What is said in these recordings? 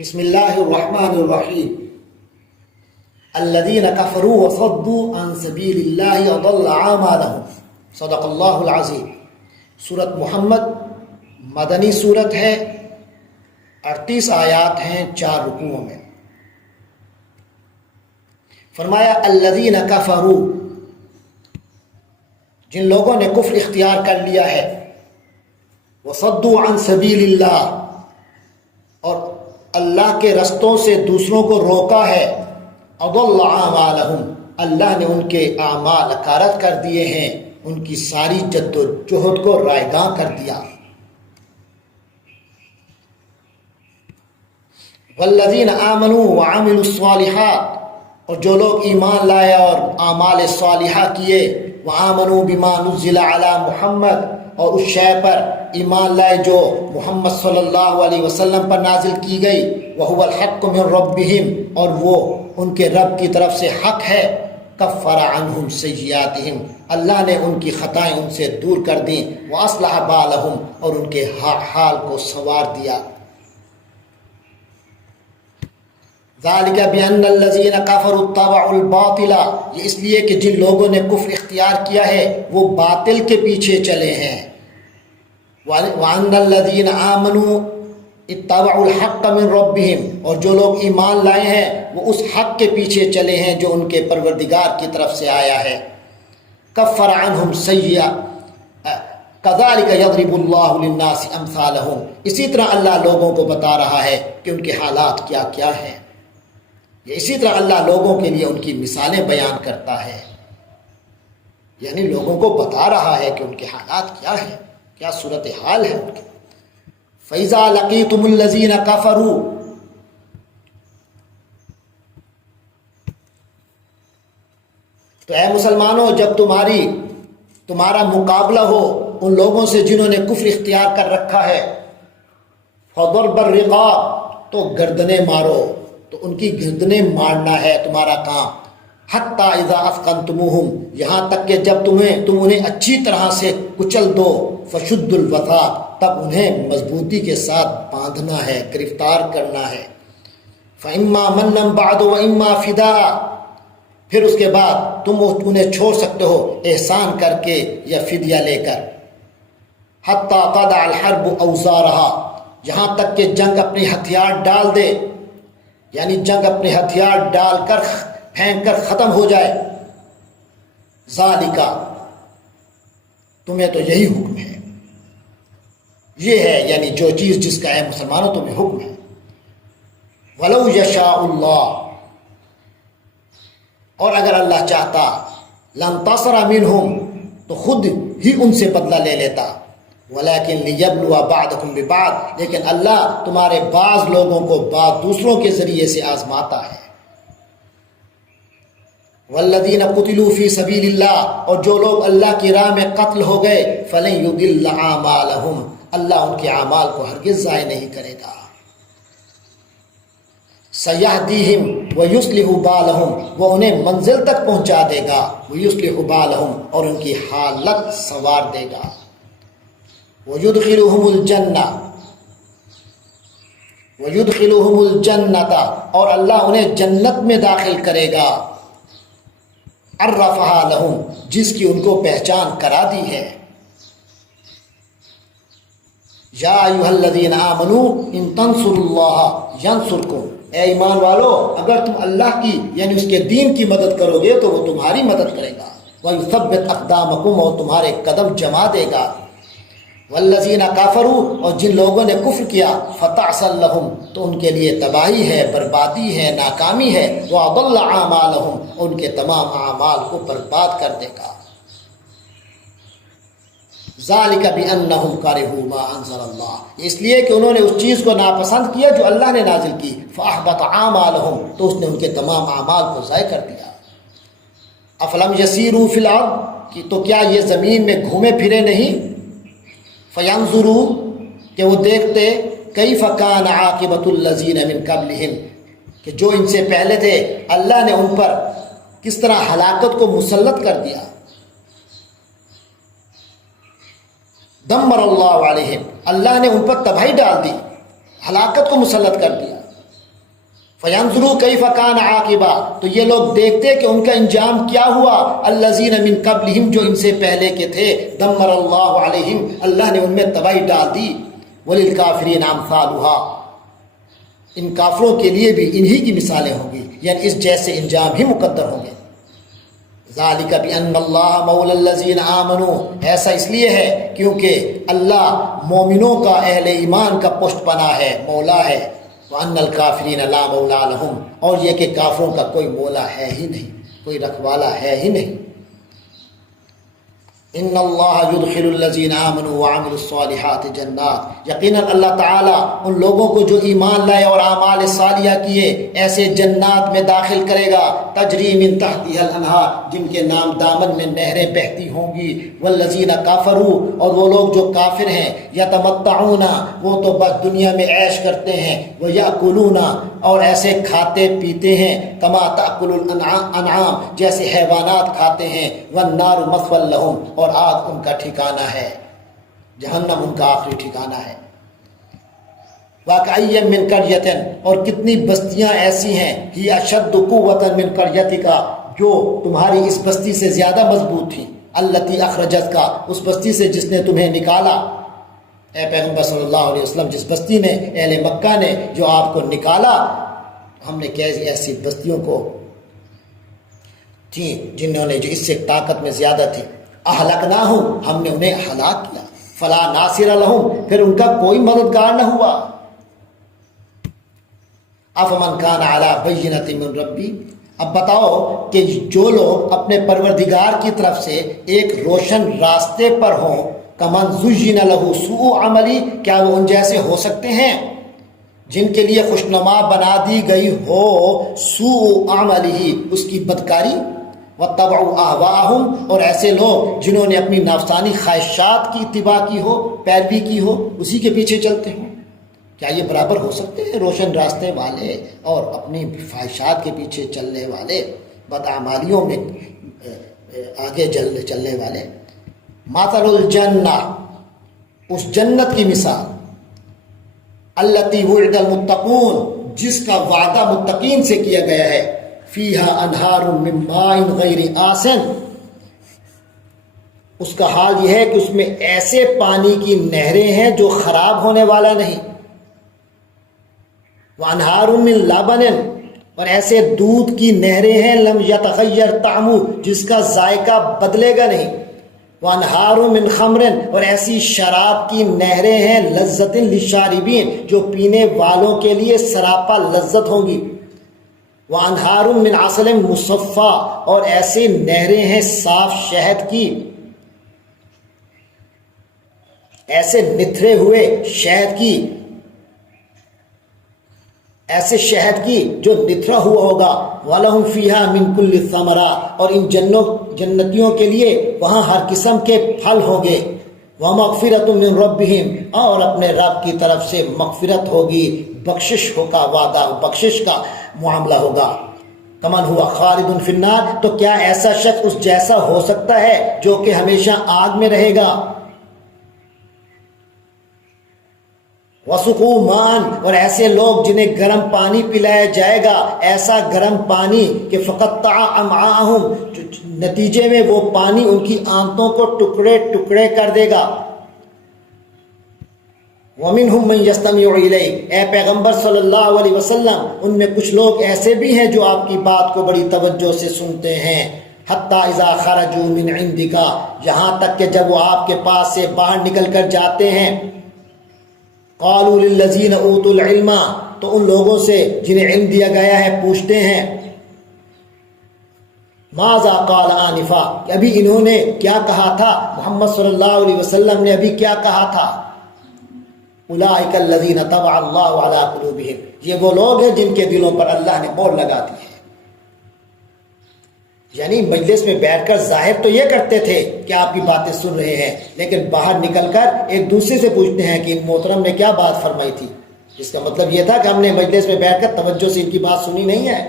بسم اللہ الرحمن الرحیم الذین کفروا وصدوا عن سبیل اللہ اضل اعمالهم صدق اللہ العظیم۔ سورۃ محمد مدنی سورت ہے، 38 آیات ہیں 4 رکوعوں میں۔ فرمایا الذین کفروا، جن لوگوں نے کفر اختیار کر لیا ہے، وصدوا عن سبیل اللہ، اور اللہ کے رستوں سے دوسروں کو روکا ہے، اضل اعمالهم، اللہ نے ان کے اعمال اکارت کر دیے ہیں، ان کی ساری جد و جہد کو رائگاں کر دیا۔ والذین آمنوا وعملوا الصالحات، اور جو لوگ ایمان لائے اور اعمال صالحہ کیے، وآمنوا بما نزل علی محمد، اور اس شے پر ایمان لائے جو محمد صلی اللہ علیہ وسلم پر نازل کی گئی، وہو الحق من ربہم، اور وہ ان کے رب کی طرف سے حق ہے، کفر عنہم سیئاتہم، اللہ نے ان کی خطائیں ان سے دور کر دیں، واصلح بالہم، اور ان کے حال کو سنوار دیا۔ ذالک بأن الذین کفروا اتبعوا الباطل، یہ اس لیے کہ جن لوگوں نے کفر اختیار کیا ہے وہ باطل کے پیچھے چلے ہیں۔ وَأَنَّ الَّذِينَ آمَنُوا اتَّبَعُوا الْحَقَّ مِن رَبِّهِمْ، اور جو لوگ ایمان لائے ہیں وہ اس حق کے پیچھے چلے ہیں جو ان کے پروردگار کی طرف سے آیا ہے۔ کفر عنہم سیئات کذالک یضرب اللہ للناس امثالہم، اسی طرح اللہ لوگوں کو بتا رہا ہے کہ ان کے حالات کیا کیا ہیں، اسی طرح اللہ لوگوں کے لیے ان کی مثالیں بیان کرتا ہے، یعنی لوگوں کو بتا رہا ہے کہ ان کے حالات کیا ہیں، کیا صورتحال ہے ان کی۔ فَإِذَا لَقِيتُمُ الَّذِينَ كَفَرُوا، تو اے مسلمانوں جب تمہارا مقابلہ ہو ان لوگوں سے جنہوں نے کفر اختیار کر رکھا ہے، فَضَرْبَ الرِّقَابِ، تو گردنیں مارو، تو ان کی گردنیں مارنا ہے تمہارا کام۔ حَتَّى إِذَا أَثْقَلْتُمُوهُمْ، یہاں تک کہ جب تم انہیں اچھی طرح سے کچل دو، فَشُدُّوا الْوَثَاقَ، تب انہیں مضبوطی کے ساتھ باندھنا ہے، گرفتار کرنا ہے۔ فَإِمَّا مَنًّا بَعْدُ وَإِمَّا فِدَاءً، پھر اس کے بعد تم انہیں چھوڑ سکتے ہو احسان کر کے یا فدیہ لے کر۔ حَتَّى تَضَعَ الْحَرْبُ أَوْزَارَهَا، یہاں تک کہ جنگ اپنے ہتھیار ڈال دے، یعنی جنگ اپنے ہتھیار ڈال کر پھینک کر ختم ہو جائے۔ ذالکا، تمہیں تو یہی حکم ہے، یہ ہے یعنی جو چیز جس کا ہے مسلمانوں تمہیں حکم ہے۔ وَلَوْ يَشَاءُ اللَّهُ، اور اگر اللہ چاہتا، لَانْتَصَرَ مِنْهُمْ، تو خود ہی ان سے بدلہ لے لیتا۔ وَلَكِنْ لِيَبْلُوَ بَعْضَكُمْ بِبَعْضٍ، لیکن اللہ تمہارے بعض لوگوں کو بعض دوسروں کے ذریعے سے آزماتا ہے۔ وَالَّذِينَ قُتِلُوا فِي سَبِيلِ اللَّهِ، اور جو لوگ اللہ کی راہ میں قتل ہو گئے، فَلَن يُضِلَّ أَعْمَالَهُمْ، اللہ ان کے اعمال کو ہرگز ضائع نہیں کرے گا۔ سَيَهْدِيهِمْ وَيُصْلِحُ بَالَهُمْ، وہ انہیں منزل تک پہنچا دے گا، وَيُصْلِحُ بَالَهُمْ، اور ان کی حالت سنوار دے گا۔ وَيُدْخِلُهُمُ الْجَنَّةَ، اور اللہ انہیں جنت میں داخل کرے گا، عَرَّفَهَا لَهُمْ، جس کی ان کو پہچان کرا دی ہے۔ یا ایھا الذین آمنوا ان تنصروا اللہ ینصرکم، اے ایمان والو اگر تم اللہ کی یعنی اس کے دین کی مدد کرو گے تو وہ تمہاری مدد کرے گا۔ وَيُثَبِّتْ أَقْدَامَكُمْ، اور تمہارے قدم جما دے گا۔ والذین کافروا، اور جن لوگوں نے کفر کیا، فتعسا لہم، تو ان کے لیے تباہی ہے، بربادی ہے، ناکامی ہے، واضل اعمالہم، ان کے تمام اعمال کو برباد کر دے گا۔ ذالک بانہم کرہوا ما انزل اللہ، اس لیے کہ انہوں نے اس چیز کو ناپسند کیا جو اللہ نے نازل کی، فاحبط اعمالہم، تو اس نے ان کے تمام اعمال کو ضائع کر دیا۔ افلم یسیروا فی الارض، تو کیا یہ زمین میں گھومے پھرے نہیں، فینظروا، کہ وہ دیکھتے، کیف کان عاقبۃ الذین من قبلہم، کہ جو ان سے پہلے تھے اللہ نے ان پر کس طرح ہلاکت کو مسلط کر دیا۔ دمر اللہ علیہم، اللہ نے ان پر تباہی ڈال دی، ہلاکت کو مسلط کر دیا۔ فینظروا کیف کان عاقبہ، تو یہ لوگ دیکھتے کہ ان کا انجام کیا ہوا، الذین من قبلہم، جو ان سے پہلے کے تھے، دمر اللہ علیہم، اللہ نے ان میں تباہی ڈال دی، وللکافرین امثالھا، ان کافروں کے لیے بھی انہی کی مثالیں ہوں گی، یعنی اس جیسے انجام ہی مقدر ہوں گے۔ ذالک بان اللہ مولی الذین آمنوا، ایسا اس لیے ہے کیونکہ اللہ مومنوں کا، اہل ایمان کا پشت پناہ ہے، مولا ہے، وَأَنَّ الْكَافِرِينَ لَا مَوْلَىٰ لَهُمْ، اور یہ کہ کافروں کا کوئی مولا ہے ہی نہیں، کوئی رکھوالا ہے ہی نہیں۔ ان اللہ یدخل الذین آمنوا وعملوا الصالحات جنات، یقیناً اللہ تعالیٰ ان لوگوں کو جو ایمان لائے اور اعمال صالحہ کیے ایسے جنات میں داخل کرے گا، تجری من تحتها الانہار، جن کے نام دامن میں نہریں بہتی ہوں گی، والذین کفروا، اور وہ لوگ جو کافر ہیں، یتمتعون، وہ تو بس دنیا میں عیش کرتے ہیں، ویأکلون، اور ایسے کھاتے پیتے ہیں، کما تأکل الانعام، جیسے حیوانات کھاتے ہیں، والنار مثوی لہم، اور آگ ان کا ٹھکانہ ہے، جہنم ان کا آخری ٹھکانہ ہے۔ وَكَأَيٍّ مِّن قَرْيَةٍ، اور کتنی بستیاں ایسی ہیں، ہی اشد قوۃ من قَرْيَتِكَ، جو تمہاری اس بستی سے زیادہ مضبوط تھی، التی اخرجتک، اس بستی سے جس نے تمہیں نکالا، اے پیغمبر صلی اللہ علیہ وسلم، جس بستی نے، اہل مکہ نے جو آپ کو نکالا، ہم نے کیسی ایسی بستیوں کو تھیں جنہوں نے جو اس سے طاقت میں زیادہ تھی، اہلکناہم، ہم نے انہیں ہلاک کیا، فلا ناصر لہم، پھر ان کا کوئی مددگار نہ ہوا۔ افمن کان علی بینۃ من ربی، اب بتاؤ کہ جو لوگ اپنے پروردگار کی طرف سے ایک روشن راستے پر ہوں، کمن زین لہ سوء عملی، کیا وہ ان جیسے ہو سکتے ہیں جن کے لیے خوشنما بنا دی گئی ہو سوء عملی، اس کی بدکاری، واتبعوا اہواءہم، اور ایسے لوگ جنہوں نے اپنی نفسانی خواہشات کی اتباع کی ہو، پیروی کی ہو، اسی کے پیچھے چلتے ہوں، کیا یہ برابر ہو سکتے ہیں روشن راستے والے اور اپنی خواہشات کے پیچھے چلنے والے، بدعمالیوں میں آگے چلنے والے؟ مثل الجنہ، اس جنت کی مثال، التی وعد المتقون، جس کا وعدہ متقین سے کیا گیا ہے، فیہا انہار من ماء غیر آسن، اس کا حال یہ ہے کہ اس میں ایسے پانی کی نہریں ہیں جو خراب ہونے والا نہیں، وانہار من لبن، اور ایسے دودھ کی نہریں ہیں، لم یتغیر طعمہ، جس کا ذائقہ بدلے گا نہیں، وانہار من خمر، اور ایسی شراب کی نہریں ہیں، لذت للشاربین، جو پینے والوں کے لیے سراپا لذت ہوں گی، وانہار من عسل مصفی، اور ایسی نہریں ہیں صاف شہد کی، ایسے نتھرے ہوئے شہد کی، ایسے شہد کی جو نتھرا ہوا ہوگا، وَلَهُمْ فِيهَا مِن كُلِّ الثَّمَرَاتِ، اور ان جنتیوں کے لیے وہاں ہر قسم کے پھل ہوں گے، وَمَغْفِرَةٌ مِّن رَبِّهِمْ، اور اپنے رب کی طرف سے مغفرت ہوگی، بخشش کا وعدہ، بخشش کا معاملہ ہوگا۔ کمن ہوا خالد فی النار، تو کیا ایسا شخص اس جیسا ہو سکتا ہے جو کہ ہمیشہ آگ میں رہے گا؟ وسقوا ماءً، اور ایسے لوگ جنہیں گرم پانی پلایا جائے گا، ایسا گرم پانی کہ فقطع امعاءہم، نتیجے میں وہ پانی ان کی آنتوں کو ٹکڑے ٹکڑے کر دے گا۔ وَمِنْهُمْ مَنْ يَسْتَمِعُ إِلَيْكَ، اے پیغمبر صلی اللہ علیہ وسلم، ان میں کچھ لوگ ایسے بھی ہیں جو آپ کی بات کو بڑی توجہ سے سنتے ہیں، حَتَّى إِذَا خَرَجُوا مِنْ عِنْدِكَ، یہاں تک کہ جب وہ آپ کے پاس سے باہر نکل کر جاتے ہیں، قالوا للذین اوتوا العلم، تو ان لوگوں سے جنہیں علم دیا گیا ہے پوچھتے ہیں، ماذا قال آنفا، کہ ابھی انہوں نے کیا کہا تھا، محمد صلی اللہ علیہ وسلم نے ابھی کیا کہا تھا، اولئک الذین طبع اللہ علی قلوبہم، یہ وہ لوگ ہیں جن کے دلوں پر اللہ نے مہر لگا دی ہے۔ یعنی مجلس میں بیٹھ کر ظاہر تو یہ کرتے تھے کہ آپ کی باتیں سن رہے ہیں، لیکن باہر نکل کر ایک دوسرے سے پوچھتے ہیں کہ محترم نے کیا بات فرمائی تھی، جس کا مطلب یہ تھا کہ ہم نے مجلس میں بیٹھ کر توجہ سے ان کی بات سنی نہیں ہے۔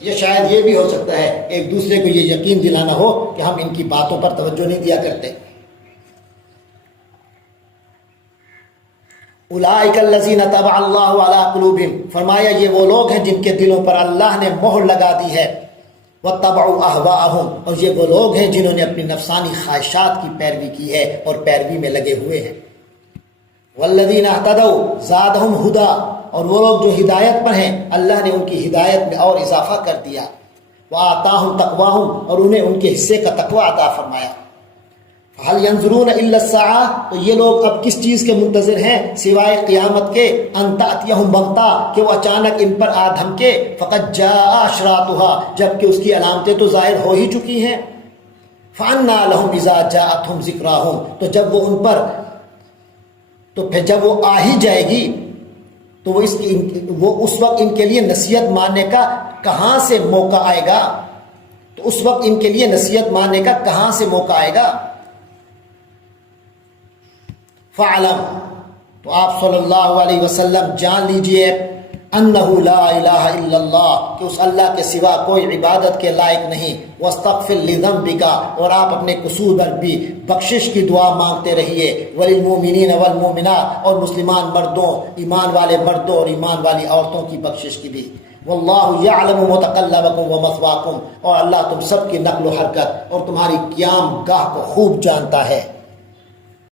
یہ شاید یہ بھی ہو سکتا ہے ایک دوسرے کو یہ یقین دلانا ہو کہ ہم ان کی باتوں پر توجہ نہیں دیا کرتے۔ اولئک الذین طبع اللہ علی قلوبہم، فرمایا یہ وہ لوگ ہیں جن کے دلوں پر اللہ نے مہر لگا دی ہے، واتبعوا اہواءہم، اور یہ وہ لوگ ہیں جنہوں نے اپنی نفسانی خواہشات کی پیروی کی ہے اور پیروی میں لگے ہوئے ہیں۔ والذین اہتدوا زادہم ھدا، اور وہ لوگ جو ہدایت پر ہیں اللہ نے ان کی ہدایت میں اور اضافہ کر دیا، وآتاہم تقواہم، اور انہیں ان کے حصے کا تقوی عطا فرمایا۔ فَهَلْ يَنظُرُونَ إِلَّا السَّاعَةَ، تو یہ لوگ اب کس چیز کے منتظر ہیں سوائے قیامت کے، أَن تَأْتِيَهُمْ بَغْتَةً، کہ وہ اچانک ان پر آ دھمکے، فَقَدْ جَاءَ أَشْرَاطُهَا، جبکہ اس کی علامتیں تو ظاہر ہو ہی چکی ہیں، فَأَنَّىٰ لَهُمْ إِذَا جَاءَتْهُمْ ذِكْرَاهُمْ، تو جب وہ ان پر، تو پھر جب وہ آ ہی جائے گی تو وہ اس وقت ان کے لیے نصیحت ماننے کا کہاں سے موقع آئے گا، تو اس وقت ان کے لیے نصیحت ماننے کا کہاں سے موقع آئے گا۔ فَعْلَمْ، تو آپ صلی اللہ علیہ وسلم جان لیجئے، انہ لا الہ الا اللہ، کہ اس اللہ کے سوا کوئی عبادت کے لائق نہیں، واستغفر لذنبک، اور آپ اپنے قصور پر بھی بخشش کی دعا مانگتے رہیے، وللمؤمنین والمؤمنات، اور مسلمان مردوں، ایمان والے مردوں اور ایمان والی عورتوں کی بخشش کی بھی، واللہ یعلم متقلبکم ومثواکم، اور اللہ تم سب کی نقل و حرکت اور تمہاری قیام گاہ کو خوب جانتا ہے۔